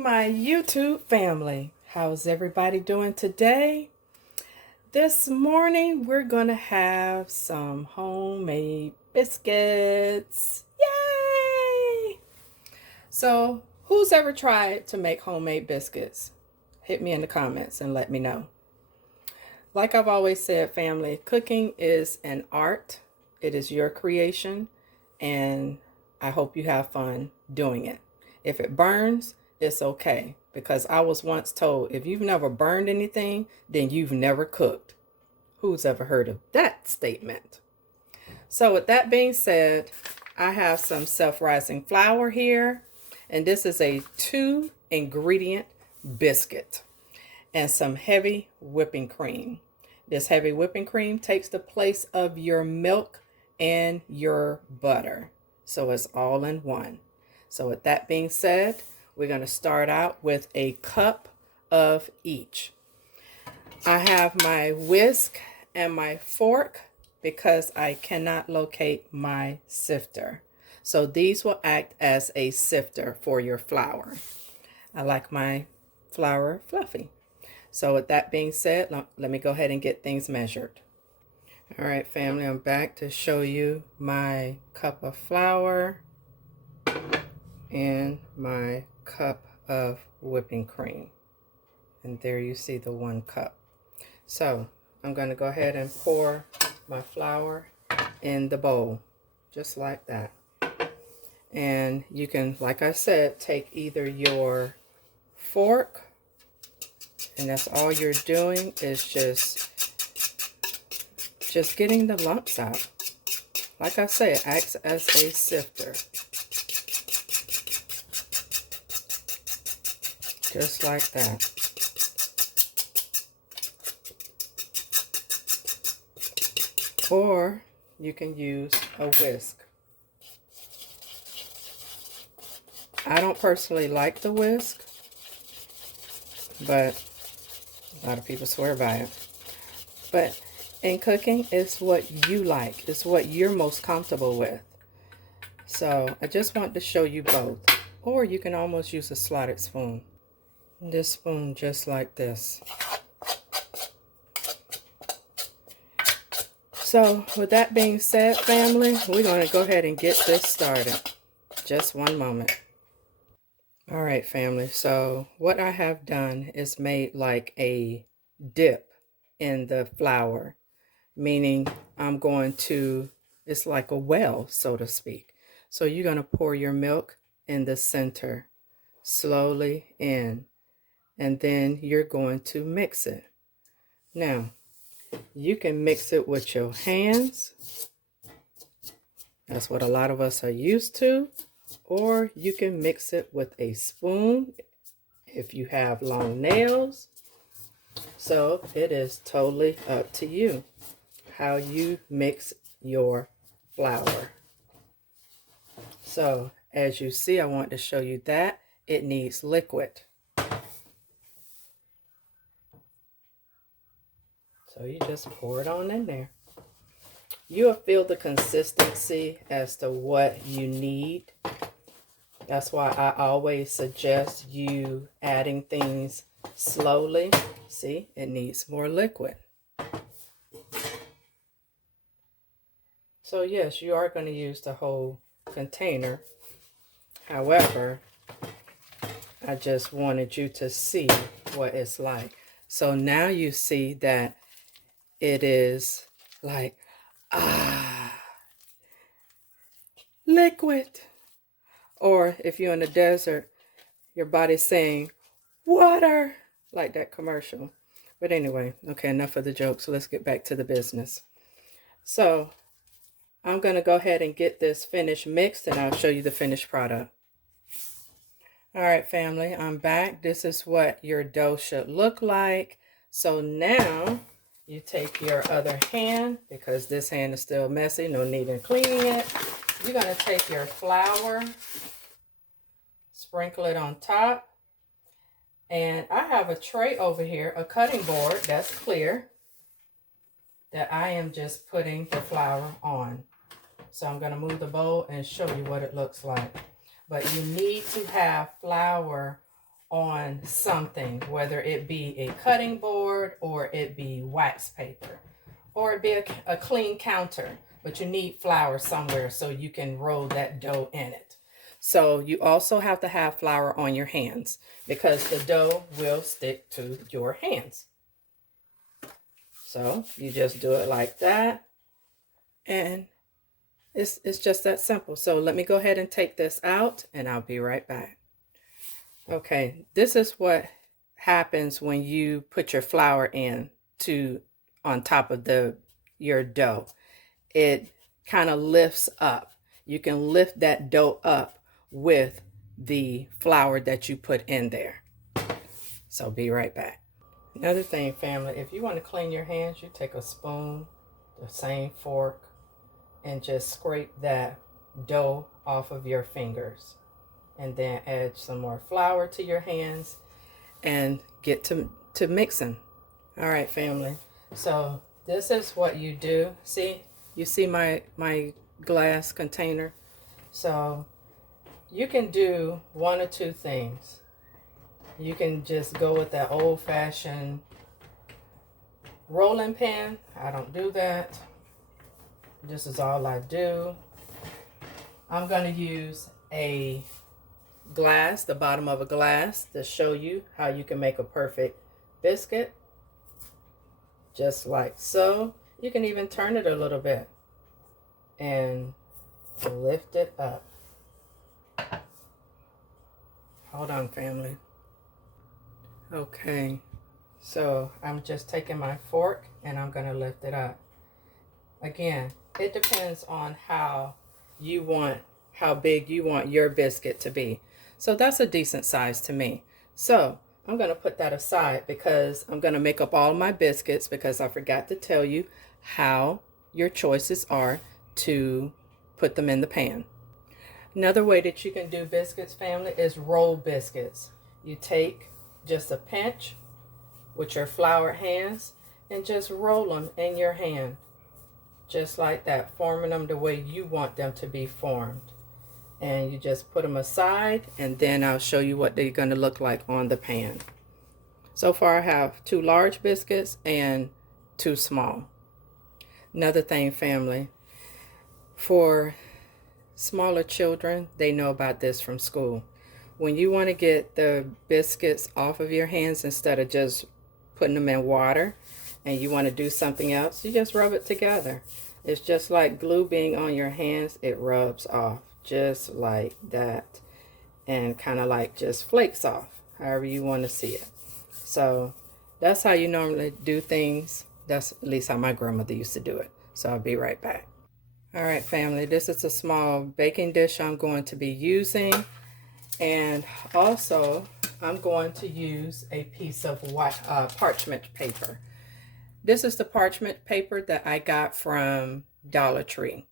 my YouTube family. How's everybody doing today? This morning we're gonna have some homemade biscuits. Yay! So, who's ever tried to make homemade biscuits? Hit me in the comments and let me know. Like I've always said, family, cooking is an art. It is your creation, and I hope you have fun doing it. If it burns, it's okay, because I was once told if you've never burned anything, then you've never cooked. Who's ever heard of that statement? So with that being said, I have some self-rising flour here, and this is a 2-ingredient biscuit and some heavy whipping cream. This heavy whipping cream takes the place of your milk and your butter. So it's all in one. So with that being said, we're going to start out with a cup of each. I have my whisk and my fork because I cannot locate my sifter. So these will act as a sifter for your flour. I like my flour fluffy. So with that being said, let me go ahead and get things measured. All right, family, I'm back to show you my cup of flour and my cup of whipping cream. And there you see the 1 cup. So I'm going to go ahead and pour my flour in the bowl, just like that. And you can, like I said, take either your fork, and that's all you're doing is just getting the lumps out. Like I say, it acts as a sifter. Just like that. Or you can use a whisk. I don't personally like the whisk, but a lot of people swear by it. But in cooking, it's what you like. It's what you're most comfortable with. So I just want to show you both. Or you can almost use a slotted spoon. This spoon just like this. So with that being said, family, we're going to go ahead and get this started. Just one moment. All right, family. So what I have done is made like a dip in the flour, meaning I'm going to, it's like a well, so to speak. So you're going to pour your milk in the center, slowly in, and then you're going to mix it. Now, you can mix it with your hands. That's what a lot of us are used to. Or you can mix it with a spoon if you have long nails. So it is totally up to you how you mix your flour. So as you see, I want to show you that it needs liquid. So you just pour it on in there. You'll feel the consistency as to what you need. That's why I always suggest you adding things slowly. See, it needs more liquid. So yes, you are going to use the whole container. However, I just wanted you to see what it's like. So now you see that it is like, liquid. Or if you're in the desert, your body's saying, water, like that commercial. But anyway, okay, enough of the jokes. Let's get back to the business. So I'm going to go ahead and get this finished mixed, and I'll show you the finished product. All right, family, I'm back. This is what your dough should look like. So now you take your other hand, because this hand is still messy, no need in cleaning it. You're going to take your flour, sprinkle it on top. And I have a tray over here, a cutting board that's clear, that I am just putting the flour on. So I'm going to move the bowl and show you what it looks like. But you need to have flour on something, whether it be a cutting board or it be wax paper or it be a clean counter, but you need flour somewhere so you can roll that dough in it. So you also have to have flour on your hands because the dough will stick to your hands. So you just do it like that, and it's just that simple. So let me go ahead and take this out and I'll be right back. Okay, this is what happens when you put your flour in on top of your dough. It kind of lifts up. You can lift that dough up with the flour that you put in there. So be right back. Another thing, family, if you want to clean your hands, you take a spoon, the same fork, and just scrape that dough off of your fingers. And then add some more flour to your hands and get to mixing. All right, family. So this is what you do. See, you see my glass container. So you can do one or two things. You can just go with that old-fashioned rolling pin. I don't do that. This is all I do. I'm going to use a glass, the bottom of a glass, to show you how you can make a perfect biscuit. Just like so. You can even turn it a little bit and lift it up. Hold on, family. Okay, so I'm just taking my fork and I'm going to lift it up. Again, it depends on how big you want your biscuit to be. So that's a decent size to me. So I'm going to put that aside because I'm going to make up all my biscuits, because I forgot to tell you how your choices are to put them in the pan. Another way that you can do biscuits, family, is roll biscuits. You take just a pinch with your floured hands and just roll them in your hand. Just like that, forming them the way you want them to be formed. And you just put them aside, and then I'll show you what they're going to look like on the pan. So far I have 2 large biscuits and 2 small. Another thing, family, for smaller children, they know about this from school. When you want to get the biscuits off of your hands, instead of just putting them in water, and you want to do something else, you just rub it together. It's just like glue being on your hands. It rubs off just like that, and kind of like just flakes off, however you want to see it. So that's how you normally do things. That's at least how my grandmother used to do it. So I'll be right back. All right, family, this is a small baking dish I'm going to be using. And also, I'm going to use a piece of white parchment paper. This is the parchment paper that I got from Dollar Tree.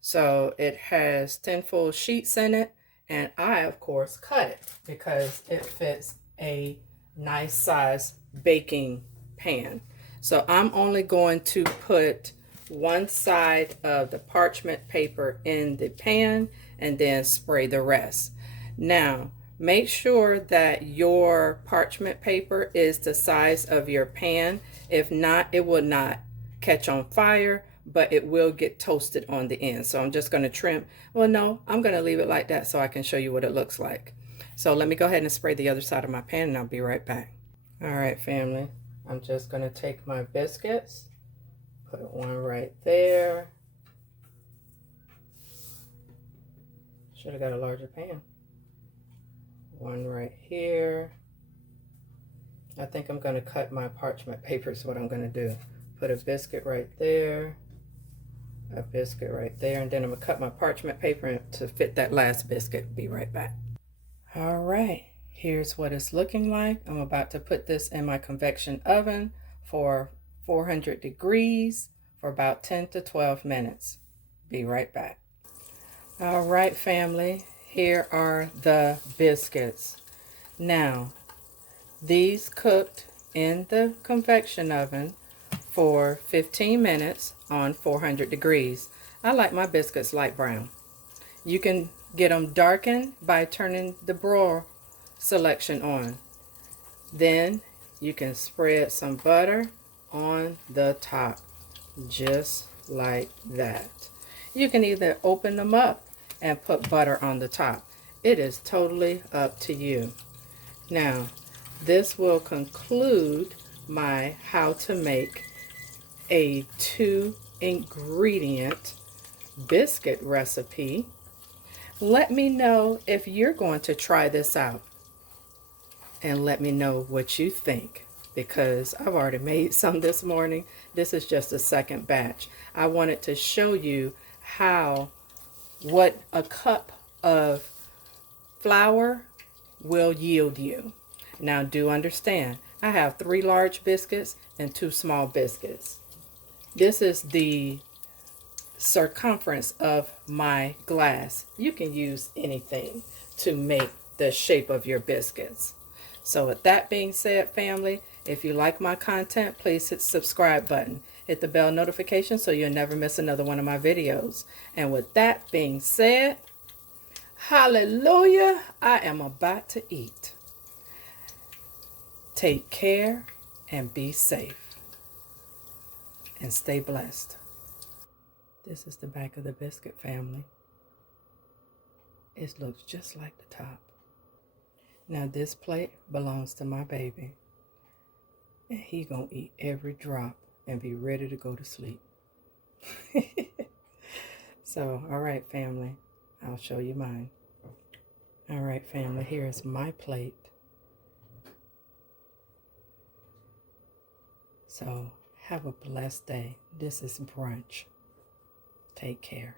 So it has 10 full sheets in it, and I, of course, cut it because it fits a nice size baking pan. So I'm only going to put one side of the parchment paper in the pan and then spray the rest. Now, make sure that your parchment paper is the size of your pan. If not, it will not catch on fire, but it will get toasted on the end. So I'm just going to trim. Well, no, I'm going to leave it like that so I can show you what it looks like. So let me go ahead and spray the other side of my pan, and I'll be right back. All right, family. I'm just going to take my biscuits, put one right there. Should have got a larger pan. One right here. I think I'm going to cut my parchment paper is what I'm going to do. Put a biscuit right there, a biscuit right there, and then I'm going to cut my parchment paper to fit that last biscuit. Be right back. All right, here's what it's looking like. I'm about to put this in my convection oven for 400 degrees for about 10 to 12 minutes. Be right back. All right, family. Here are the biscuits. Now, these cooked in the convection oven for 15 minutes on 400 degrees. I like my biscuits light brown. You can get them darkened by turning the broil selection on. Then you can spread some butter on the top, just like that. You can either open them up and put butter on the top. It is totally up to you. Now, this will conclude my how to make a 2-ingredient biscuit recipe. Let me know if you're going to try this out, and let me know what you think, because I've already made some this morning. This is just a second batch. I wanted to show you what a cup of flour will yield you. Now, do understand, I have 3 large biscuits and 2 small biscuits. This is the circumference of my glass. You can use anything to make the shape of your biscuits. So with that being said, family, if you like my content, please hit the subscribe button. Hit the bell notification so you'll never miss another one of my videos. And with that being said, hallelujah, I am about to eat. Take care and be safe. And stay blessed. This is the back of the biscuit, family. It looks just like the top. Now this plate belongs to my baby. And he gonna eat every drop and be ready to go to sleep. So, all right, family. I'll show you mine. All right, family. Here's my plate. So, have a blessed day. This is brunch. Take care.